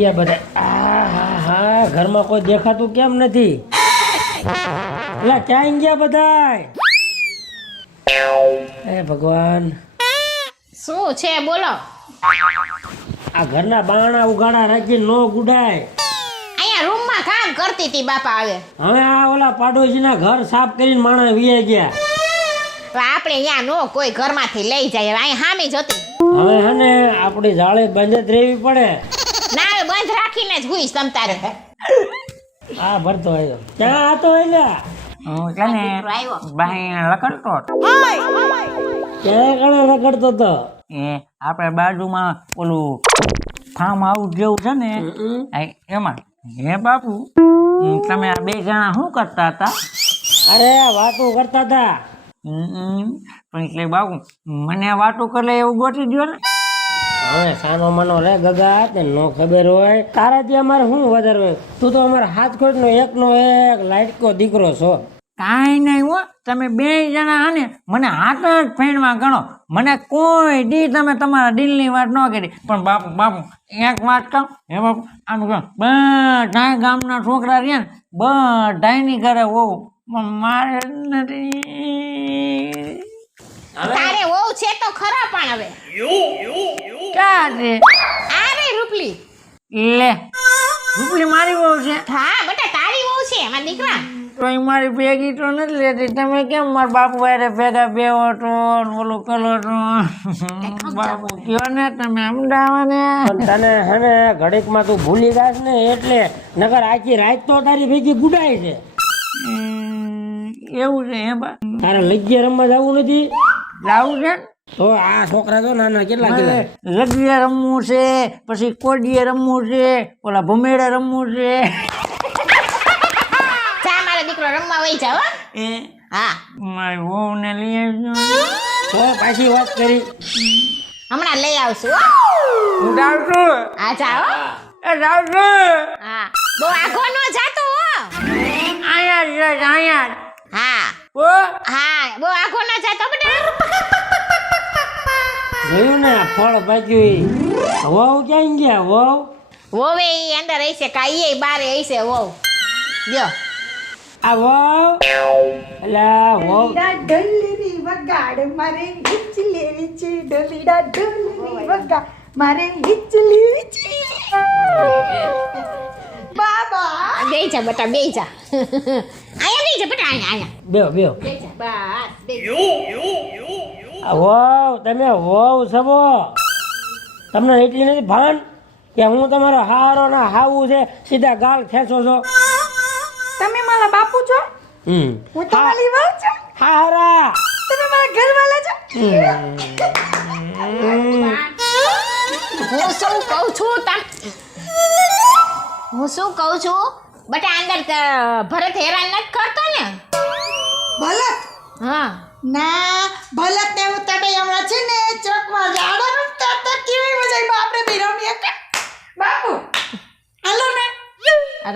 ગયા બધા? હા હા, ઘરમાં કોઈ દેખાતું કેમ નથી? એટલે ક્યાં ગયા બધા? હે ભગવાન, શું છે બોલો? આ ઘરના બારણા ઉગાડા રાખી નો ગુડાય. અહીંયા રૂમમાં કામ કરતી હતી બાપા. હવે આ ઓલા પાડોશીના ઘર સાફ કરીને માણસ વીએ ગયા. તો આપણે અહીંયા નો કોઈ ઘરમાંથી લઈ જાય. હવે અહીંયા હામી જતી. હવે હે ને આપણી જાળે બંધ જ રહેવી પડે. ના હવે બંધ રાખીને જ હુઈશ તમ તારે. આ ભરતો આવ્યો. ક્યાં હતો એલા? હું છે ને બાઈ લકડતો ક્યાં કણે રખડતો હતો? એ આપણે બાજુમાં ઓલું ફાર્મ હાઉસ જેવું છે ને એમાં. હે બાપુ, તમે આ બે જણા શું કરતા હતા? અરે વાતો કરતા હતા. પણ એટલે બાપુ મને વાતો કરે એવું ગોઠવી દો ને. હવે સાનો મનો રે ગગા, તે નો ખબર હોય. તારાથી અમારે શું વધારે હોય? તું તો અમારા હાથ ખોટનો એકનો એક લાઈટકો દીકરો છો. કાંઈ નહીં હો, તમે બે જણા હે ને મને હાથ જ ફેણમાં ગણો. મને કોઈ દી તમે તમારા દિલની વાત ન કરી. પણ બાપુ બાપુ એક વાત કહું. હે બાપુ આમ કહો, બધા ગામના છોકરા રહ્યા ને બધાની ઘરે હોવું, પણ મારે નથી. તારે વહુ છે તો ખરા. પણ હવે ક્યાં છે? આ રે રૂપલી. લે, રૂપલી મારી વહુ છે? હા બેટા તારી વહુ છે મારા દીકરા. તો એ મારી ભેગી તો નથી લેતી. તમે કેમ મારા બાપુ વારે ભેગા બેવો તો ઓલું કરો તો? બાપુ કયો ને તમે અમદાવાદ. પણ તને હે ને ઘડીકમાં તું ભૂલી જાસ ને એટલે, નકર આખી રાત તો તારી ભેગી ગુડાય છે. એવું છે હે બા? તારે લગ્ય રમવા જવું નથી? લાવું છે તો આ છોકરા તો નાના કેટલા કેટલા. લગીએ રમવું છે, પછી કોડીએ રમવું છે, ઓલા ભમેડે રમવું છે. જા મારો દીકરો રમવા વઈ જાવ. એ હા મારી વહુને લઈ આવજો. તો પાછી વાત કરી. હમણાં લઈ આવશું હો. હું જાઉં છું. હા જાઓ. એ જાઉં છું. હા બહુ આઘો નો જાતો હો. અહીંયા જ રહે, અહીંયા જ. હા ઓ હા બહુ આઘો નો જાતો બેટા. જોયું ને ફળ પાક્યું. વહુ ક્યાં ગયા? વહુ વોવે ઈ અંદર હશે કાઈ એ બારે હશે વહુ. લ્યો આ વહુ અલા વહુ ડોલીની વગાડ મારે હિચ લેવી છે. ડોલીડા ડોલીની વગાડ મારે હિચ લેવી છે. બાબા બે જા બેટા બે જા. આયા બે જા બેટા આયા બેહો બેહો. બે જા બસ બે. આ વહુ તમે વહુ સબો, તમને એટલી નથી ભાન કે હું તમારો હારો ના હાવું છે સીધા ગાળ ખેંચો છો? તમે મારા બાપુ છો? હું તમારી વહુ છું. હારા તમે મારા ઘરવાળા છો. હું શું કહું છું હું શું કહું છું બેટા અંદર ભરત હેરાન નથી કરતો ને? ભલત હા ના ભલત ને હું તમે હમણાં છે ને ચોકમાં રાડા રમતા હતા. કેવી મજા આવી. આપણે બી રમીએ કે બાપુ? હાલો ને.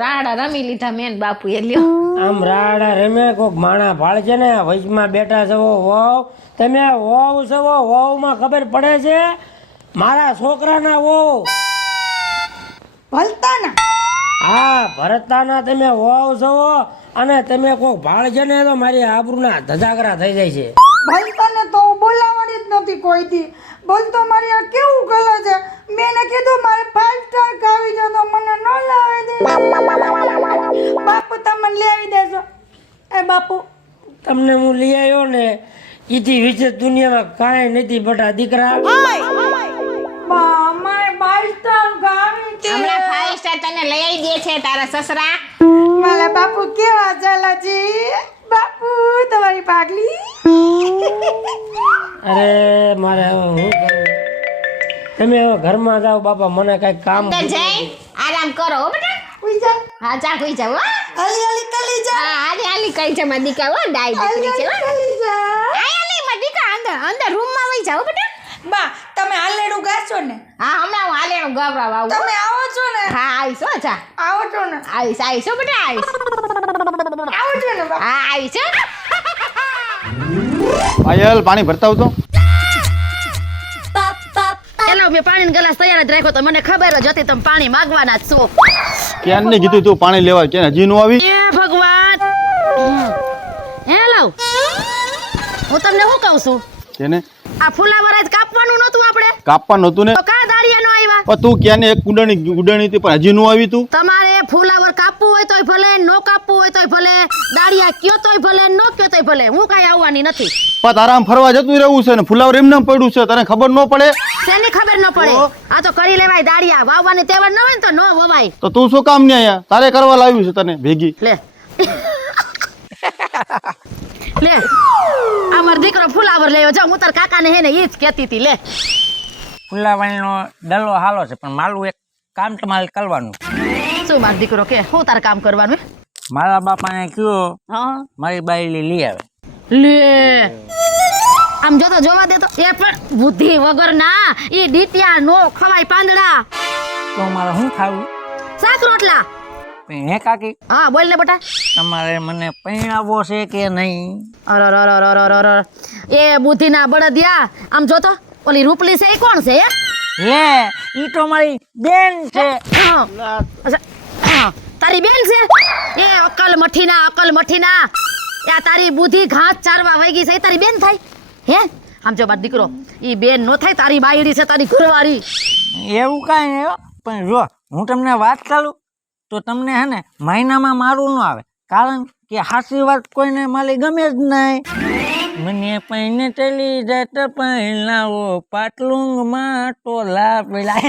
રાડા રમી લીધા મેન બાપુ એ લ્યો. આમ રાડા રમે કોક માણા ભાળ છે ને વચમાં બેઠા છો. વહુ તમે વહુ છો, વહુમાં ખબર પડે છે? મારા છોકરાના વહુ. ભલતા ના હા ભરતાના તમે વહુ છો અને તમે કોક ભાળ છે ને તો મારી આબરૂના ધજાગરા થઈ જાય છે. ભલતા ને તો હું બોલાવવાની જ નથી કોઈ દી. બોલતો મારી આ કેવું ગલે છે. મેં એને કીધું મારે 5 સ્ટાર ખાવી છે તો મને ન લાવી દે. બાપુ તમને લઈ આવી દેશો? એ બાપુ તમને હું લઈ આવ્યો ને ઈથી વિશે દુનિયામાં કાંઈ નથી બટા દીકરા. મારે 5 સ્ટાર ખાવી છે. હમણાં 5 સ્ટાર તને લઈ આવી દે છે તારા સસરા. મારા બાપુ કેવા ચાલે છે? બાપુ તમારી પાગલી. અરે મારે હવે હું કરું? તમે હવે ઘરમાં જાઓ બાપા, મને કઈ કામ. અંદર જઈ આરામ કરો હો બેટા. ઉઈ જા. હા જા હોઈ જાવ હો. હાલી હાલી કલી જા. હા હાલી હાલી કઈ છે મારી દીકા હો. ડાઈ હાલી દીકરી છે હો. હાલી કલી જા. આયા નહીં મારી દીકા અંદર અંદર રૂમમાં વઈ જાવ બેટા. બા તમે હાલેડું ગાશો ને? હા હમણાં હું હાલેનું ગવરાવ આવું. તમે આવો છો ને? હા આવીશ હો. જા આવો છો ને? આવીશ હો બેટા આવીશ. આવો છો ને બા? હા આવીશ હો. પાયલ પાણી ભરતા આવતો. ચાલો બે પાણી ગ્લાસ તૈયાર જ રાખ્યો તો મને ખબર જ હતી તમે પાણી માંગવાના જ છો. ક્યાં ને કીધું તું પાણી લેવા ક્યાં હજી નું આવી એ ભગવાન હે લાવ હું તમને શું કહું છું તેને આ ફુલાવર જ કાપવાનું નતું આપણે કાપવા નતું ને તો કા દાડિયા નો આવ્યા પણ તું ક્યાં ને એક ઉડાણી હતી પણ હજી નું આવી તું તમારે ફુલાવર કાપવું હોય તોય ભલે નો કાપવું હોય તોય ભલે દાડિયા કયો તોય ભલે નો કયો તોય ભલે હું કાંઈ આવવાની નથી. પણ તારા આમ ફરવા જતું રહેવું છે ને ફુલાવર એમને એમ પડ્યું છે તને ખબર ન પડે શેની ખબર ન પડે આ તો કરી લેવાય દાડિયા વાવવાની તહેવાર ન હોય ને તો નો વવાય. તો તું શું કામ ને આયા તારે કરવા લાવ્યું છે તને ભેગી લે લે અમાર દીકરો ફુલાવર લેવો જાવ હું તાર કાકાને હે ને ઈ જ કહેતી હતી. લે ફુલાવાણીનો ડલ્લો હાલો છે પણ મારું એક કામ તમારે કરવાનું. શું માર દીકરો કે હું તાર કામ કરવાનું હે? મારા બાપાને કયો હા મારી બાયલી લઈ આવે. લે આમ જો તો જોવા દે તો એ પણ બુદ્ધિ વગર ના ઈ ડીટિયા નો ખવાય પાંદડા તો મારે શું ખાવું? શાક રોટલા. પણ હે કાકી હા બોલ ને બેટા. તમારે મને પૈણાવો છે કે નહીં? અર એ બુદ્ધિના બળદિયા આમ જો તો ઓલી રૂપલી છે એ કોણ છે હે? લે ઈ તો મારી બેન છે. તારી બેન છે એ અકલ મઠીના એ તારી બુદ્ધિ ઘાસ ચારવા વાગી છે એ તારી બેન થાય હે? આમ જો બાર દીકરો ઈ બેન નો થાય તારી બાયડી છે તારી ઘરવાળી. એવું કાંઈ નહીં હો. પણ જો હું તમને વાત કરું તો તમને હે ને મહિનામાં મારું ન આવે કારણ કે હાસી વાત કોઈને માલી ગમે જ નહીં. મને પૈને ચલી જત પહેલાવો પાટલુંગમાં ટોલા પેલા.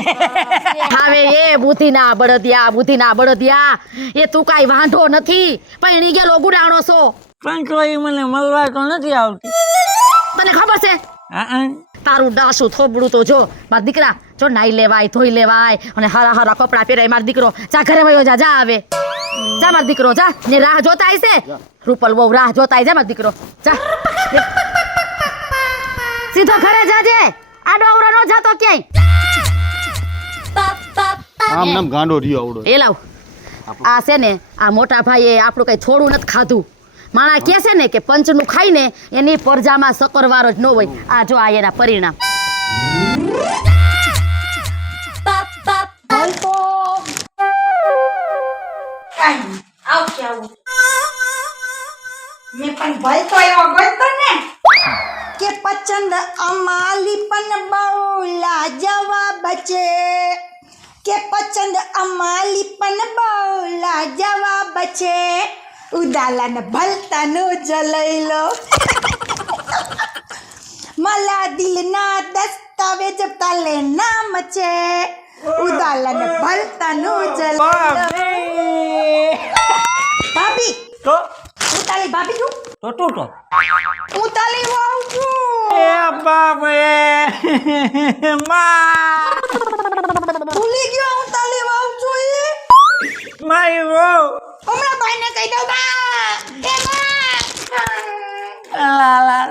હવે એ બુદ્ધિના બળદિયા એ તું કાઈ વાંઢો નથી પૈણી ગયેલો ગુડાણો છો. પણ તો એ મને મળવા તો નથી આવતી. તને ખબર છે હા તારું ડાસું થોબડું તો જો મારા દીકરા જો નાઈ લેવાય ધોઈ લેવાય અને હારા કપડા પહેરાય. મારો દીકરો જા ઘરે વયો જા આવે જા મારો દીકરો જા ને રાહ જોતા આવી છે રૂપલ બહુ રાહ જોતા આવી જા મારો દીકરો જા સીધો ઘરે જાજે આડો અવરો નો જાતો ક્યાંય. આમ નામ ગાંડો રહ્યો આવડો એ લાવ આ છે ને આ મોટા ભાઈએ આપણું કઈ થોડું નથી ખાધું. માણા કહે છે ને કે પંચનું ખાઈને એની પરજામાં સકરવારો જ ન હોય. આ જો આ એના પરિણામ. મેં પણ ભલ તો એવો ગોતતો ને કે પસંદ અમાલી પણ બહુ લાજવાબ છે કે પસંદ અમાલી પણ બહુ લાજવાબ છે ઉદાલાને ભલતાનો જલઈ લો मला દિલના દસ્તાવેજ તાલે નામ છે ઉદાલાને ભલતાનો જલઈ લો ભાભી તો ઉતાલી ભાભી છું તો તું તો ઉતાલી વાવ છું એ બાપ રે માં ભૂલી ગયો ઉતાલી વાવ છું એ મારી વહુ હમણાં ભાઈને કહી દઉં બા એ બા લાલા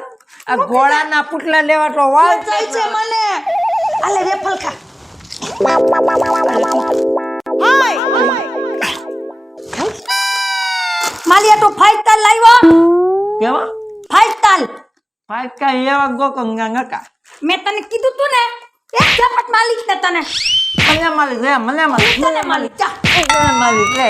આ ઘોડાના પુટલા લેવા તો વાલ જાય છે મને આલે રેફલ ખા માલિયા તો ફાઈવ તાલ લાવ્યો કેવા ફાઈવ તાલ પાકા એવા ગોકંગા નકા મેં તને કીધું તું ને એક ઝપટ માલિક ને તને મને માલિક લે મને માલિક તને માલિક જા મને માલિક લે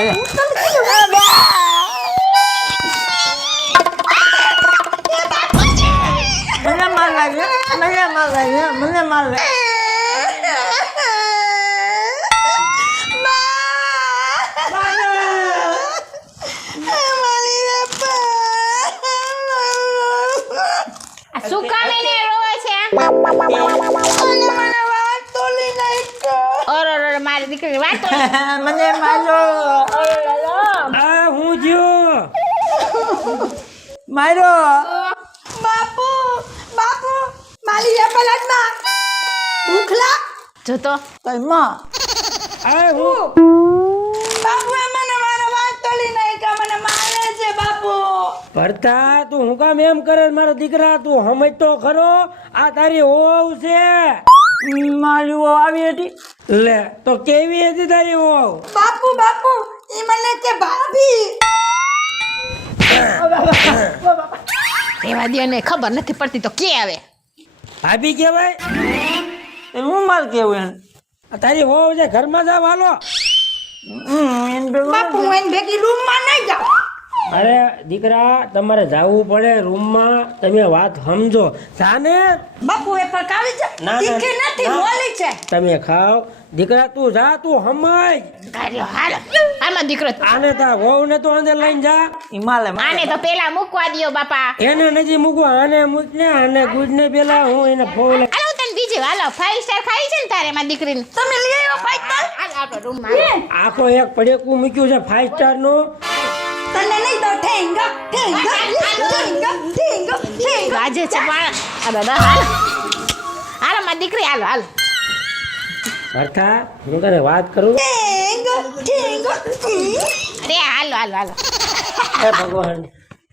મને માલિક મને માલિક શું કામે ને રોવે છે? ઓર મારી દીકરી વાત મને માલો આ હું જો મારો બાપુ બાપુ માલી રેફલ હાથમાં ભૂખલા જો તો તઈ માં આ હું બાપુ એ મને મારો વાત તોલી નહીં કે મને મારે છે બાપુ ભરતા તું હું કામ એમ કરે મારા દીકરા તું સમજ તો ખરો આ તારી હોવ છે મારી વહુ આવી હતી લે તો કેવી હતી તારી હોવ બાપુ બાપુ ઈ મને કે ભાભી એવા દિયોને ખબર નથી પડતી તો કે આવે ભાભી કહેવાય હું માલ કેવું એને તારી વહુ છે ઘરમાં જાવ હાલો. બાપુ હું એને ભેગી રૂમમાં નહીં જાઉં. અરે દીકરા તમારે જાવું પડે રૂમમાં. તમે વાત સમજો. જાને બાપુ એ પર કાવી ના, જા તીખી ના, નથી ના. મોલી છે. તમે ખાઓ. દીકરા તું જા, તું હમાય. હાલો હાલો આમાં દીકરો આને તા વહુ ને તો અંદર લઈને જા. હિમાલય આને તો પેલા મૂકવા દ્યો બાપા. એને નથી મૂકવા, આને મૂક ને. આને ગુડ ને પેલા હું એને ફોન હાલો તને બીજું હાલો 5 સ્ટાર ખાવી છે ને તારે મારી દીકરીને. તમે લઈ આવ્યો ફાઈટર. હાલ આપણે રૂમમાં. આખો એક પડેકું મૂક્યું છે 5 સ્ટાર નું. તને નહીં દો ઠેંગા ઠેંગા ઠેંગા ઠેંગા ઠેંગા. આજે છે પણ આ દાદા હાલો હાલો મારી દીકરી હાલો હાલો. અર્થા હું તને વાત કરું. અરે હાલો હાલો હાલો. હે ભગવાન,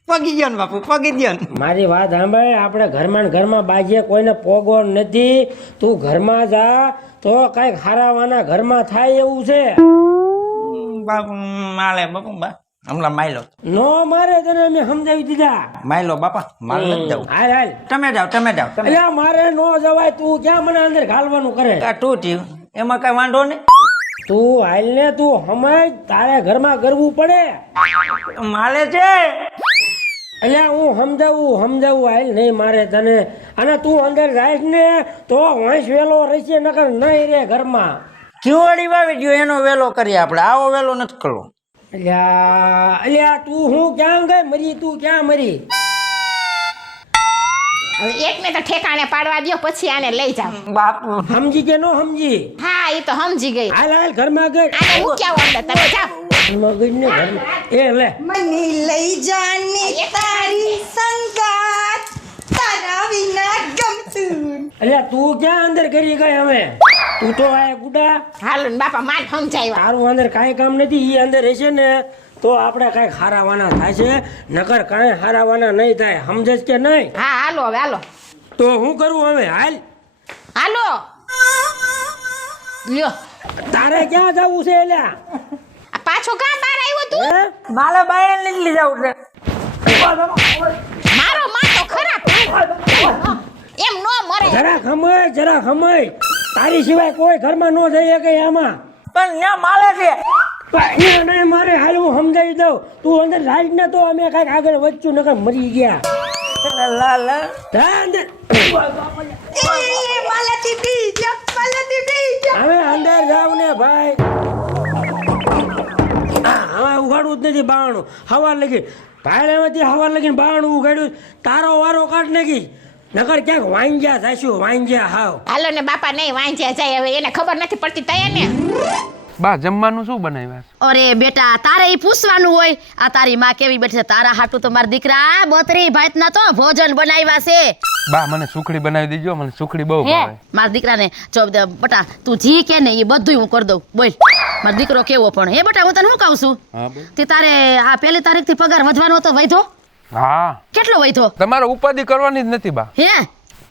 પગી ગયો ને બાપુ, પગી ગયો ને. મારી વાત સાંભળ. આપણે ઘરમાં ને ઘરમાં બાજીએ કોઈને પોગો નથી. તું ઘરમાં જા તો કઈક હારાવાના ઘરમાં થાય એવું છે. બાપુ માલે બાપુ બા હમણાં માયલો નો મારે તને અમે સમજાવી દીધા. માયલો બાપા મારે નથી જવું. હાલ હાલ. તમે જાઓ તમે જાઓ તમે. અલ્યા મારે નો જવાય. તું ક્યાં મને અંદર ઘાલવાનું કરે? આ તું થયું એમાં કઈ વાંધો નહીં. તું હાલ ને, તું સમજ. તારે ઘરમાં કરવું પડે. માલે છે. અલ્યા હું સમજાવું હાલ નહીં મારે તને. અને તું અંદર જાય ને તો વંશ વેલો રહેશે, નકર નહીં રે ઘરમાં. ચીવડી વાવી ગયો એનો વેલો કરીએ આપણે, આવો વેલો નથી કરવો. અલ્યા તું હું ક્યાં ગઈ મરી? તું ક્યાં મરી? હવે એકને તો ઠેકાણે પાડવા દ્યો પછી આને લઈ જાઓ. બાપુ સમજી કે નો સમજી? હા એ તો સમજી ગઈ. હાલ હાલ ઘરમાં ગઈ. આને મૂક્યા અંદર તમે જાઓ. ઘરમાં ગઈ ને ઘરમાં. એ લે મને લઈ જાને તારી સંગાત તારા વિના ગમતું. અલ્યા તું ક્યાં અંદર કરી ગઈ? હવે તું તો આ ગુડા. હાલો ને બાપા માન સમજાવ્યા. તારું અંદર કાંઈ કામ નથી. ઈ અંદર રહેશે ને તો આપણે કાંઈક હારાવાના થાય છે, નકર કાંઈ હારાવાના નહીં થાય. સમજે છે કે નહીં? હા હાલો હવે હાલો તો હું કરું હવે? હાલ. હાલો લ્યો. તારે ક્યાં જવું છે એલ્યા? આ પાછો કાં બહાર આવ્યો તું? હે? માલે બાયણે નીકળી જવું છે. મારો માં તો ખરાબ એમ નો મરે. જરા ખમય. તારી સિવાય કોઈ ઘરમાં ન જઈએ કે આમાં. પણ ત્યાં માલે છે. પણ એ નહીં મારે. હાલ હું સમજાવી દઉં. તું અંદર રાઈટ ને તો અમે કાંઈક આગળ વધશું, નકર મરી ગયા. લા લા જા અંદર. માલાથી બી જા માલાથી બી જા. હવે અંદર જાવ ને ભાઈ. હવે ઉગાડવું જ નથી બાણું. હવાર લગી ભાઈ હવાર લગીને બાણું ઉગાડ્યું. તારો વારો કાઢ નાખી, નકર ક્યાંક વાંજ્યા થશું. વાંજ્યા હાવ. હાલો ને બાપા નહીં વાંચ્યા જાય. હવે એને ખબર નથી પડતી તયા ને. બા જમવાનું શું બનાવ્યા છે? અરે બેટા તારે ઈ પૂછવાનું હોય. આ તારી માં કેવી બેઠી છે? તારા હાટું તો મારા દીકરા 32 ભાતના તો ભોજન બનાવ્યા છે. બા મને સુખડી બનાવી દેજો, મને સુખડી બહુ હે ભાવે. મારા દીકરાને જો બટા તું જી કે ને એ બધું હું કરી દઉં. બોલ મારો દીકરો કેવો પણ. હે બેટા હું તને શું કહું છું? હા બોલ. તે તારે આ 1 તારીખથી પગાર વધવાનો તો વધ્યો? હા કેટલો વધ્યો? તમારે ઉપાધિ કરવાની જ નથી બા. હે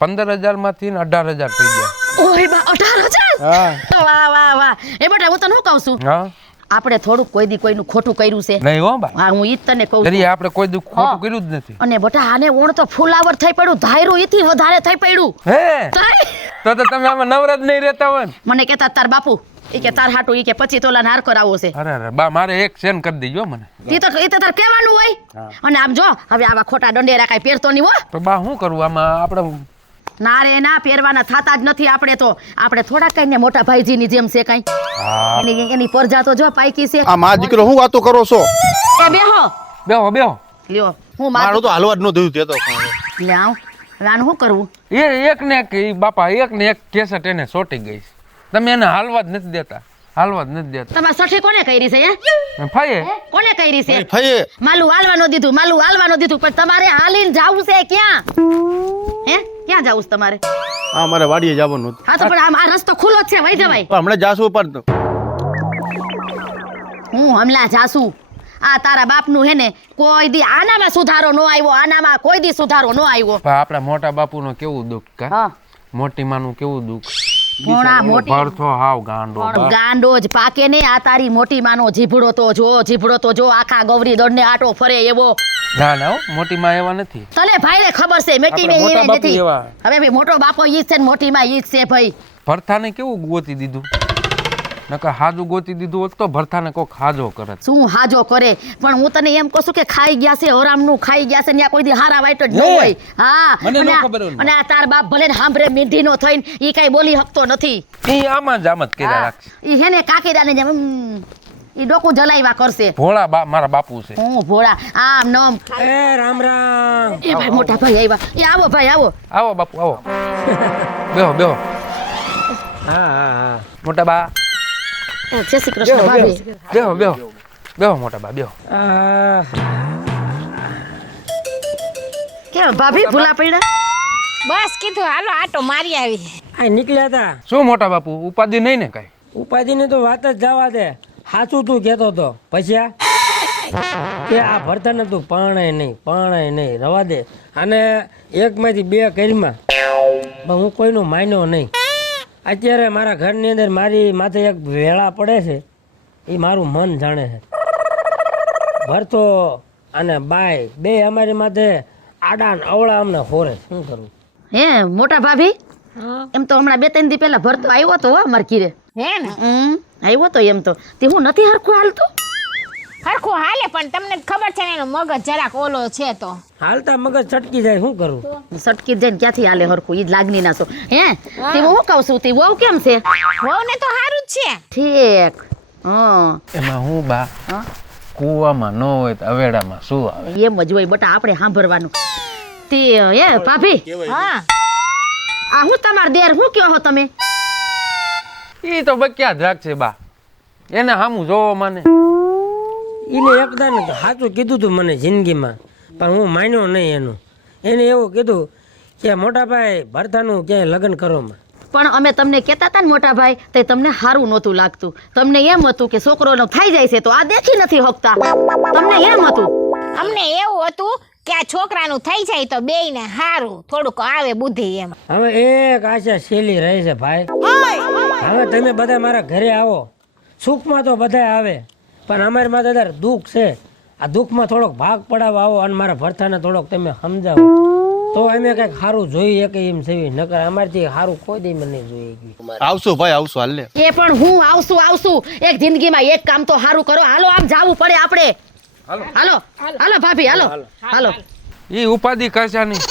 15,000 માંથી 18,000 થઈ ગયા. ઓય બા 18,000? હા વાહ વાહ વાહ. એ બેટા હું તને શું કહું છું? હા આપણે થોડુંક કોઈ દી કોઈનું ખોટું કર્યું છે? નહીં હો બા. હા હું ઈ જ તને કહું જરી છું. આપણે કોઈ દુઃખ ખોટું કર્યું જ નથી. અને બેટા આને ઓણ તો ફુલાવર થઈ પડ્યું, ધાયરું ઈથી વધારે થઈ પડ્યું. હે તાય? તો તમે આમાં નવરાજ નહીં રહેતા હોય ને? મને કહેતા તાર બાપુ ઈ કે તાર હાટું ઈ કે 25 તોલાનો હાર કરાવવો છે. અરે અરે બા મારે એક સેન કરી દેજો મને. ઈ તો તાર કહેવાનું હોય. અને આમ જો હવે આવા ખોટા દંડેરા કાંઈ પહેરતો નહીં હો. તો બા શું કરવું આમાં? આપણે ના રે ના પહેરવાના થતા જ નથી. આપણે થોડા કઈ ને મોટા ભાઈજીની જેમ છે કઈ. હા એની પરજા તો જો પાઈકી છે. આ મા દીકરો હું વાતો કરો છો? એ બેહો બેહો બેહો. લ્યો હું મારું તો હાલવા જ ન થયું તે તો. લે આવ હવે આનું શું કરવું? એક ને એક ઈ બાપા એક ને એક કેસેટ એને સોટી ગઈ છે. તમે એને હાલવા જ નથી દેતા. તમારે સઠી કોને કરી છે? ફાયે કોને કરી છે? ફઈએ માલું હાલવાનું દીધું પણ તમારે હાલીને જાવું છે ક્યાં? હે ક્યાં જાવું છે તમારે? આ મારે વાડીએ જવાનું હતું. હા તો પણ આ રસ્તો ખુલ્લો જ છે, વઈ જવાય. પણ હમણાં જાશું પણ હું હમણાં જાસુ. આ તારા બાપનું હે ને કોઈ દી આનામાં સુધારો નો આવ્યો, આનામાં કોઈ દી સુધારો નો આવ્યો. આપણા મોટા બાપુનો કેવું દુઃખ કા? હા મોટી માનું કેવું દુઃખ? ઘોડા મોટી ભરથો હાવ ગાંડો. પણ ગાંડો જ પાકે ને. આ તારી મોટી માનો જીભડો તો જો આખા ગૌરી દોડને આટો ફરે એવો. ના ના હો, મોટી માં એવા નથી. તને ભાઈ ને ખબર છે મેટી મે આપણા મોટા એવી બાપુ નથી. એવા. હવે ભાઈ મોટો બાપો ઈ જ છે ને મોટી માં ઈ જ છે ભાઈ. ભરથાને કેવું ગોતી દીધું? નકર હાજુ ગોતી દીધું હોત તો ભરથાને કોક હાજો કરે. શું હાજો કરે પણ હું તને એમ કહું છું કે ખાઈ ગયા છે હરામનું ખાઈ ગયા છે ત્યાં કોઈ દી હારા વાઈટ જ ન હોય. હા મને ન અને આ- ખબર હોય. અને આ તાર બાપ ભલે ને સાંભળે મીંઢી નો થઈને ઈ કઈ બોલી શકતો નથી. ઈ આમાં જ કર્યા રાખશે. ઈ હેને કાકીડાને જેમ ઈ ડોકું જલાવ્યા કરશે. ભોળા મારા બાપુ છે. હું ભોળા આમ નમ એ રામ રામ. એ ભાઈ મોટા ભાઈ આવ્યા. એ આવો ભાઈ આવો. આવો બાપુ આવો. બેહો બેહો હા હા હા. મોટા બા જય શ્રી કૃષ્ણ ભાભી. બેહો બેહો બેહો મોટા બા બેહો. આ, કેમ ભાભી ભૂલા પડ્યા? બસ કીધું હાલો આટો મારી આવી. આ નીકળ્યા હતા. શું મોટા બાપુ ઉપાધિ નહીં ને કઈ? ઉપાધિની તો વાત જ જવા દે. સાચું તું કહેતો હતો પછી કે આ ભરતને તું પાણાય નહીં રવા દે. અને એકમાંથી બે કરીમાં પણ હું કોઈનું માન્યો નહીં. અત્યારે મારા ઘરની અંદર મારી માથે એક વેળા પડે છે એ મારું મન જાણે છે. ભરતો અને બાય બે અમારી માથે આડા ને અવળા અમને ફોરે. શું કરવું? હે મોટા ભાભી એમ તો હમણાં 2-3 દી પહેલા ભરતો આવ્યો તો અમાર કીરે. હે ને આવ્યો તો એમ તો તે હું નથી હરખું હાલતું. હરખું હાલે પણ તમને જ ખબર છે ને એનો મગજ જરાક ઓલો છે તો. હાલતા મગજ છટકી જાય. શું કરવું? સટકી જઈને ક્યાંથી હાલે હરખું ઈ જ લાગણી ના છો. હે તે હું કહું છું તે વહુ કેમ છે? વહુને તો સારું જ છે. ઠીક. હા એમાં હું બા હા? કૂવામાં ન હોય તો અવેડામાં શું આવે? એમ જ હોય બટા આપણે સાંભળવાનું. તે હે ભાભી હા આ હું તમાર દેર હું કયો હો તમે? ઈ તો બક્યા જ રાખશે બા. એને હામું જોવો માને. એને એકદા ને સાચું કીધું તું મને જિંદગીમાં પણ હું માન્યો નહીં એનું. એને એવું કીધું કે મોટા ભાઈ ભરતાનું ક્યાંય લગ્ન કરો માં. પણ અમે તમને કહેતા હતા ને મોટા ભાઈ તે તમને સારું નહોતું લાગતું. તમને એમ હતું કે છોકરોનો થઈ જાય છે તો આ દેખી નથી શકતા. તમને એમ હતું. અમને એવું હતું કે આ છોકરાનું થઈ જાય તો બેયને સારું થોડુંક આવે બુદ્ધિ એમ. હવે એક આશા શેલી રહે છે ભાઈ. હવે તમે બધા મારા ઘરે આવો. સુખમાં તો બધા આવે પણ અમારી માથે અત્યારે દુઃખ છે. આ દુઃખમાં થોડોક ભાગ પડાવવા આવો અને મારા ભરતાને થોડોક તમે સમજાવો તો અમે કંઈક સારું જોઈએ કે એમ સેવી. નકર અમારથી સારું કોઈ દી મને નહીં જોઈએ ગયું. આવશું ભાઈ આવશું હાલ લે. એ પણ હું આવશું એક જિંદગીમાં એક કામ તો સારું કરો. હાલો આમ જાવું પડે આપણે. હાલો હાલો ભાભી હાલો હાલો. ઈ ઉપાધિ કરશે નહીં.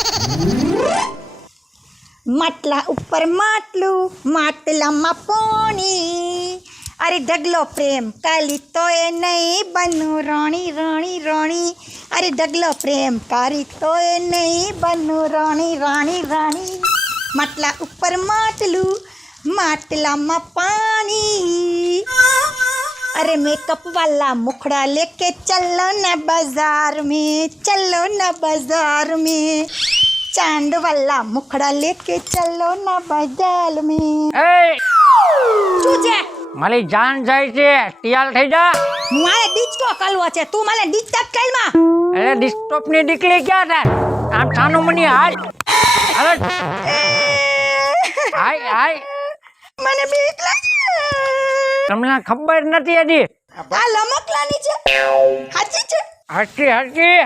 માટલા ઉપર માટલું માટલામાં પોણી અરે ઢગલો પ્રેમ કાલી તોય નહીં બનું રોણી રોણી રોણી અરે ઢગલો પ્રેમ કારી તોય નહીં બનું રોણી રોણી રોણી માટલા ઉપર માટલું માટલામાં પાણી अरे मेकअप वाला मुखड़ा लेके चलो ना बाजार में चांद वाला मुखड़ा लेके चलो ना बाजार में શું છે મારી જાન જાય છે તિયાલ થઈ જા. મારે ડિસ્કો કરવો છે તું મને ડિસ્ટર્બ કરમાં અરે ડિસ્ટોપ ની દીકરી ક્યાં થાય આમ છાનું મની હાલ હાલ હાય હાય મને બીક લાગે તમને ખબર નથી હજી. આ લમકલાની છે હાચી છે હસી હસી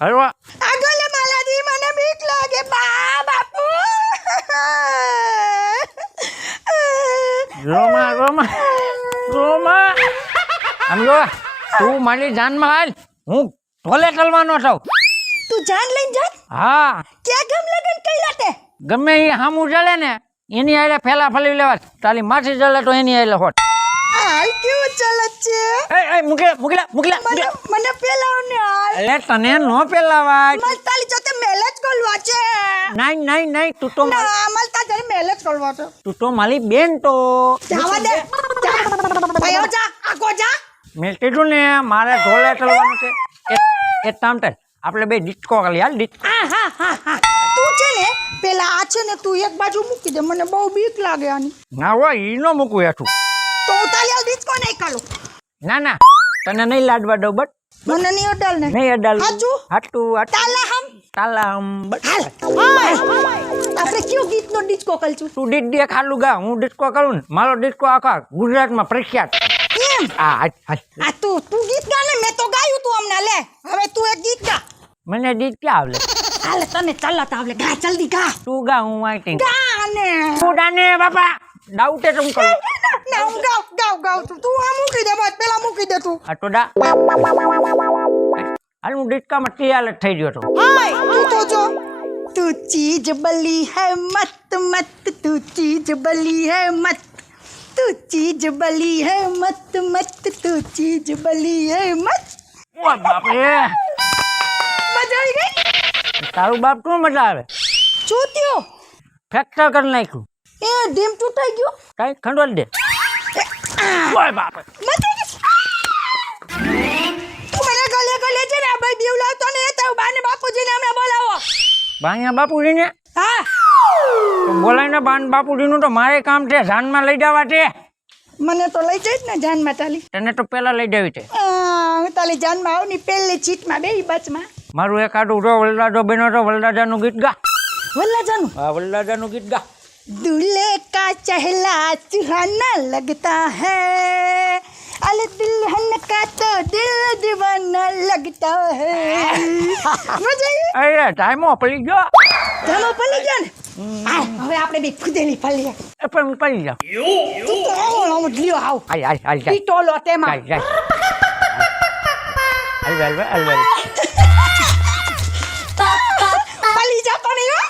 હલવા આગળ માલાજી મને બીક લાગે બાપુ રોમા રોમા રોમા આમ જો તું મારી જાનમાં હાલ હું ઢોલે ચલવાનો છું. તું જાન લઈને જા હા ક્યાં ગમ લગન કઈલા તે ગમે એ હામું જલે ને એની આલે ફેલા ફલી લેવા તાલી માસી જલે તો એની આલે હોત. હાલ કેવું ચાલે છે એ મુકલા મને પેલાવ ને હાલ એટલે તને નો પેલાવાય. મલતાલી જોતે મેલે જ કોલવા છે નહીં તું તો ના મલતા જરી મેલે જ કોલવા છે તું તો મારી બેન તો જાવા દે ભાઈઓ જા આગો જા મેં કીધું ને મારે ઢોલે ચલવાનું છે. એક કામ કર આપણે બે ડિસ્કો કરી હાલ ડિસ્કો. હા તું છે ને પેલા આ છે ને તું એક બાજુ મૂકી દે મને બહુ બીક લાગે આની ના હોય ઈ નો મૂકું હેઠું. તો હું તાલી આ ડિસ્કો નહીં કરું ના તને નહીં લાડવા દઉં બટ મને નહીં અડાલ ને નહીં અડાલ હાચું? હાટું તાલા હમ તાલા બટ આપણે કયું ગીતનો ડિસ્કો કલચું તું ડીટ દે ખાલું ગા હું ડિસ્કો કરું ને મારો ડિસ્કો આખા ગુજરાતમાં પ્રખ્યાત. એમ આ આ તું ગીત ગા ને મેં તો ગાયું તું હમણાં લે હવે તું એક ગીત ગા મને ડીટ ક્યાં આવડે હાલે તને ચલાતા આવલે ગા જલ્દી ગા તું ગા હું વાઈટિંગ ગા ને તું ડાને બાપા ડાઉટ છે હું કરું ના હું ગાવ છું તું આ મૂકી દે બસ પેલા મૂકી દે તું આ તો હાલ હું ડિસ્કામાં તૈયાર જ થઈ ગયો તો હાય તું તો જો તું ચીજ બલી હે મત મત તું ચીજ બલી હે મત તું ચીજ બલી હે મત મત તું ચીજ બલી હે મત ઓ બાપ રે મજા આવી ગઈ તારું બાપ શું મજા આવે ચૂત્યો ફ્રેક્ચર કરી નાખ્યું એ ડીમ તૂટાઈ ગયો કઈ ખંડોળ દે ઓય બાપ તું મને ગલે ગલે છે ને આ ભાઈ બીવ લાવતો ને એ તારું બાને બાપુજીને અમે બોલાવો બાણિયા બાપુજીને હા તો બોલાઈને બાન બાપુજીનું તો મારે કામ છે જાનમાં લઈ જવા છે મને તો લઈ જઈશ ને જાનમાં તાલી તને તો પેલા લઈ જવી છે હું તાલી જાનમાં આવું ની પહેલી ચીટમાં બેહી બચમાં મારું એકાદું જો વલદાજો બેનો તો વલદાજાનું ગીત ગા વલ્લા જાનું હા વલદાજાનું ગીત ગા दूल्हे का चहला सुहाना लगता है अले दुल्हन का तो दिल दीवाना लगता है मजा आई અરે ટાઈમો પડી ગયો ધમો પલી ગયો ને આવ હવે આપણે બી ખુદેલી ફલીએ એ પણ હું પડી જાઉં તું તો આવો લ્યો આવ હાલ હાલ હાલ જાય પીટોલો તેમાં જાય જાય હાલ હાલ પલી જાતો નહીં હો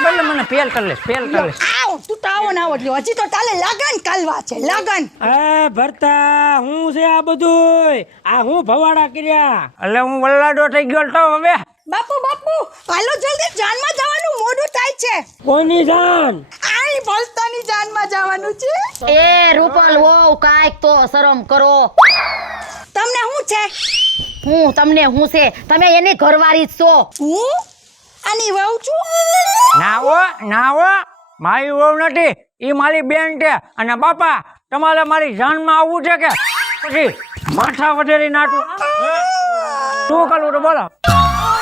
બલ્લે મને પેલ કર લે આવ તું તો આવો ને આવો લ્યો હજી તો તાલે લગન કાલવા છે લગન એ ભરતા હું છે આ બધું આ હું ભવાડા કર્યા એટલે હું વલ્લાડો થઈ ગયો તો હવે બાપુ હાલો જલ્દી જાનમાં જવાનું મોડું થાય છે કોની જાન આઈ ભલતાની જાનમાં જવાનું છે એ રૂપલ વહુ કાંઈક તો શરમ કરો તમને શું છે તમને હું છે તમે એની ઘરવાળી જ છો હું આની વહુ છું ના હો મારી વહુ નથી ઈ મારી બેન છે અને બાપા તમારે મારી જાનમાં આવવું છે કે પછી માથા વધેરી નાટું શું કરવું તો બોલો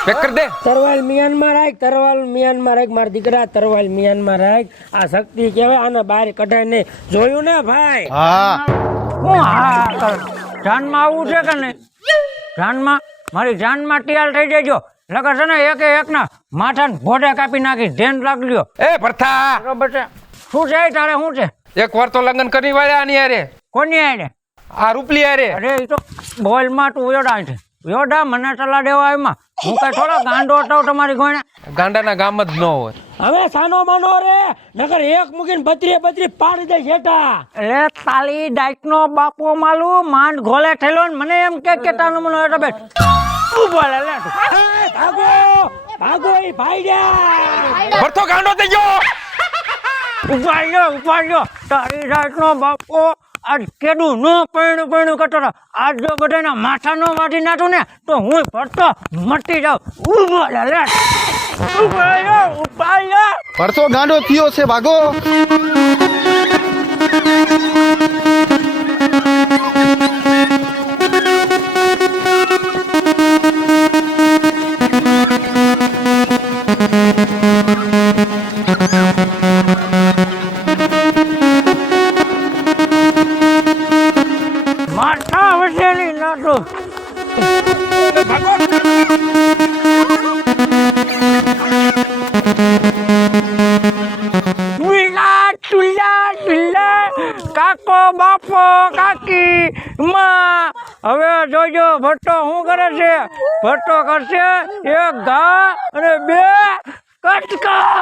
પેક કર દે તરવાલ મિયાનમાં રાખ મારા દીકરા તરવાલ મિયાનમાં રાખ આ શક્તિ કહેવાય આને બહાર કઢાય નહીં જોયું ને ભાઈ હા હું હા કર જાનમાં આવવું છે કે નહીં જાનમાં મારી જાનમાં તૈયાર થઈ જજો લગર છે ને એકે એકના માથાને ભોડે કાપી નાખી ધ્યાન રાખજો એ ભરથા બરોબર છે શું છે તારે શું છે એક વાર તો લગ્ન કરી વાળ્યા આની હારે કોની આડે આ રૂપલી હારે અરે એ તો બોલમાં તું યોડા છે યોડા મને સલાહ દેવા એમાં હું કઈ થોડો ગાંડો હતો તમારી ગોણે ગાંડાના ગામ જ ન હોય હવે સાનો માનો રે નકર એક મૂકીને બત્રી પાડી દે શેઠા એટલે તાલી ડાઈકનો બાપો માલું માંડ ઘોલે થયેલો ને મને એમ કે તાનું મને એટલે બેઠ તું બોલે લે તું ભાગો ઈ ભાઈડ્યા ભરતો ગાંડો થઈ ગયો ઉપાડ્યો તારી ડાઈકનો બાપો આજ કેડું ન પૈણું કરતો હતો આજ જો બધાના માથા નો વાઢી નાખું ને તો હું ભરતો મટી જાઉં ઉભો લે ઉપાડ્યો પરસો ગાંડો થયો છે ભાગો માથા વસેલી નાખું કાકો બાપો કાકી માં હવે જોજો ભટ્ટો શું કરે છે ભટ્ટો કરશે એક ઘા અને બે કટકા